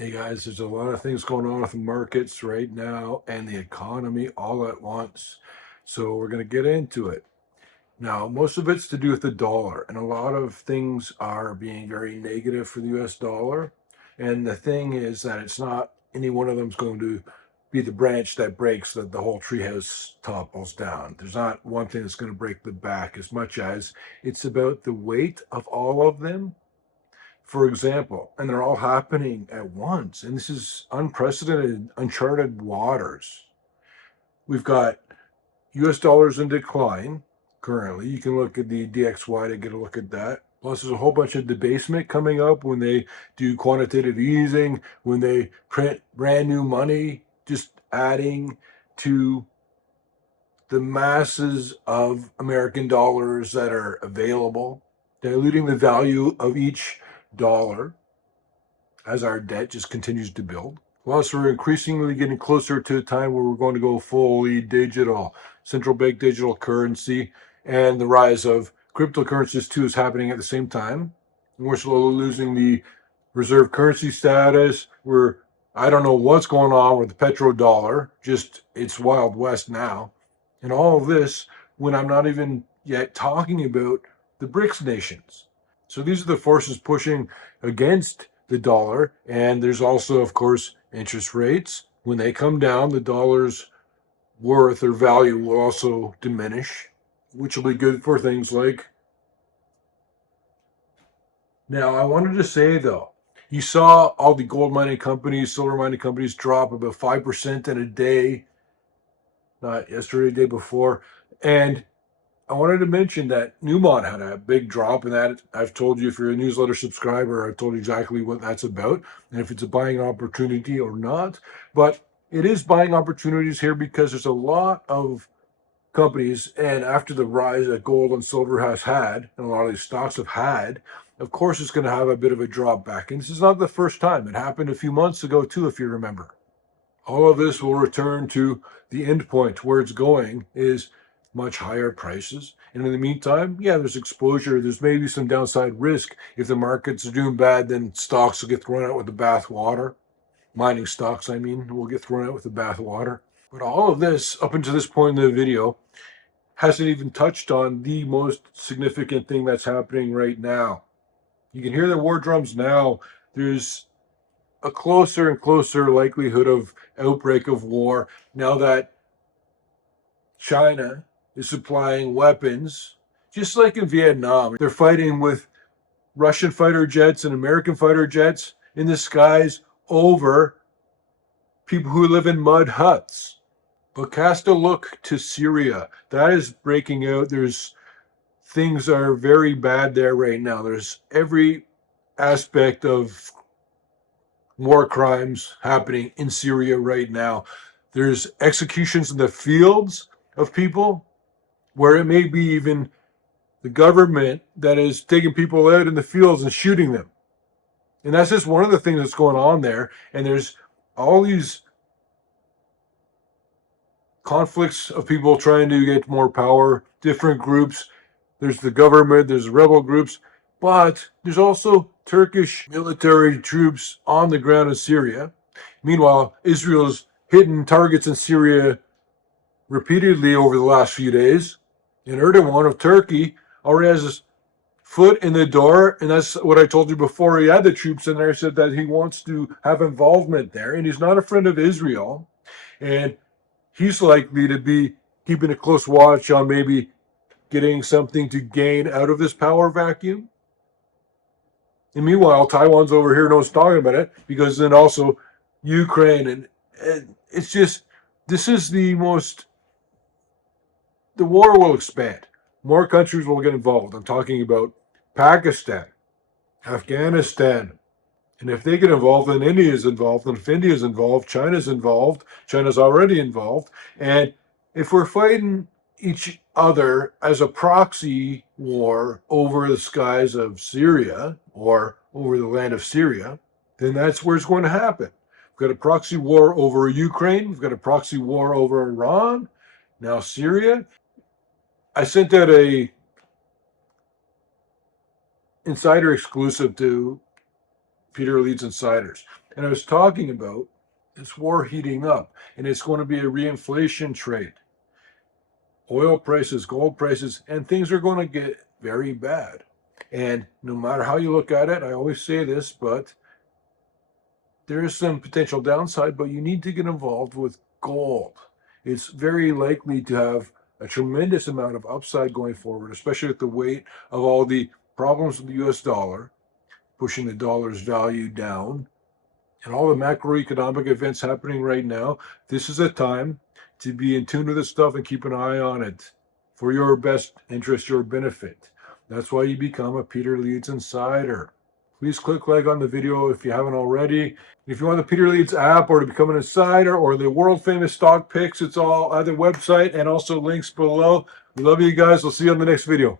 Hey guys, there's a lot of things going on with the markets right now and the economy all at once. So we're going to get into it. Now, most of it's to do with the dollar, and a lot of things are being very negative for the US dollar. And the thing is that it's not any one of them is going to be the branch that breaks that the whole treehouse topples down. There's not one thing that's going to break the back as much as it's about the weight of all of them, for example, and they're all happening at once. And this is unprecedented, uncharted waters. We've got US dollars in decline currently. You can look at the DXY to get a look at that. Plus, there's a whole bunch of debasement coming up when they do quantitative easing, when they print brand new money, just adding to the masses of American dollars that are available, diluting the value of each dollar as our debt just continues to build. Plus, we're increasingly getting closer to a time where we're going to go fully digital, central bank digital currency, and the rise of cryptocurrencies too is happening at the same time. And we're slowly losing the reserve currency status. I don't know what's going on with the petrodollar, just it's Wild West now. And all of this when I'm not even yet talking about the BRICS nations. So these are the forces pushing against the dollar. And there's also, of course, interest rates. When they come down, the dollar's worth or value will also diminish, which will be good for things like. Now, I wanted to say though, you saw all the gold mining companies, silver mining companies drop about 5% in a day, not yesterday, the day before. And I wanted to mention that Newmont had a big drop in that. I've told you, if you're a newsletter subscriber, I've told you exactly what that's about and if it's a buying opportunity or not. But it is buying opportunities here because there's a lot of companies, and after the rise that gold and silver has had, and a lot of these stocks have had, of course it's going to have a bit of a drop back. And this is not the first time. It happened a few months ago too, if you remember. All of this will return to the end point where it's going is much higher prices. And in the meantime, yeah, there's exposure. There's maybe some downside risk. If the markets are doing bad, then stocks will get thrown out with the bath water. Mining stocks, I mean, will get thrown out with the bath water. But all of this, up until this point in the video, hasn't even touched on the most significant thing that's happening right now. You can hear the war drums now. There's a closer and closer likelihood of outbreak of war now that China is supplying weapons, just like in Vietnam. They're fighting with Russian fighter jets and American fighter jets in the skies over people who live in mud huts. But cast a look to Syria. That is breaking out. Things are very bad there right now. There's every aspect of war crimes happening in Syria right now. There's executions in the fields of people where it may be even the government that is taking people out in the fields and shooting them. And that's just one of the things that's going on there. And there's all these conflicts of people trying to get more power, different groups. There's the government, there's rebel groups, but there's also Turkish military troops on the ground in Syria. Meanwhile, Israel's hitting targets in Syria repeatedly over the last few days. And Erdogan of Turkey already has his foot in the door, and that's what I told you before. He had the troops in there, said that he wants to have involvement there, and he's not a friend of Israel. And he's likely to be keeping a close watch on maybe getting something to gain out of this power vacuum. And meanwhile, Taiwan's over here, no one's talking about it, because then also Ukraine, and it's just, this is the war will expand. More countries will get involved. I'm talking about Pakistan, Afghanistan. And if they get involved, then India is involved. And if India is involved, China's involved. China's already involved. And if we're fighting each other as a proxy war over the skies of Syria or over the land of Syria, then that's where it's going to happen. We've got a proxy war over Ukraine. We've got a proxy war over Iran. Now Syria. I sent out a insider exclusive to Peter Leeds Insiders. And I was talking about this war heating up, and it's going to be a reinflation trade. Oil prices, gold prices, and things are going to get very bad. And no matter how you look at it, I always say this, but there is some potential downside, but you need to get involved with gold. It's very likely to have a tremendous amount of upside going forward, especially with the weight of all the problems with the US dollar, pushing the dollar's value down, and all the macroeconomic events happening right now. This is a time to be in tune with this stuff and keep an eye on it for your best interest, your benefit. That's why you become a Peter Leeds Insider. Please click like on the video if you haven't already. If you want the Peter Leeds app or to become an insider or the world famous stock picks, it's all at the website and also links below. We love you guys. We'll see you on the next video.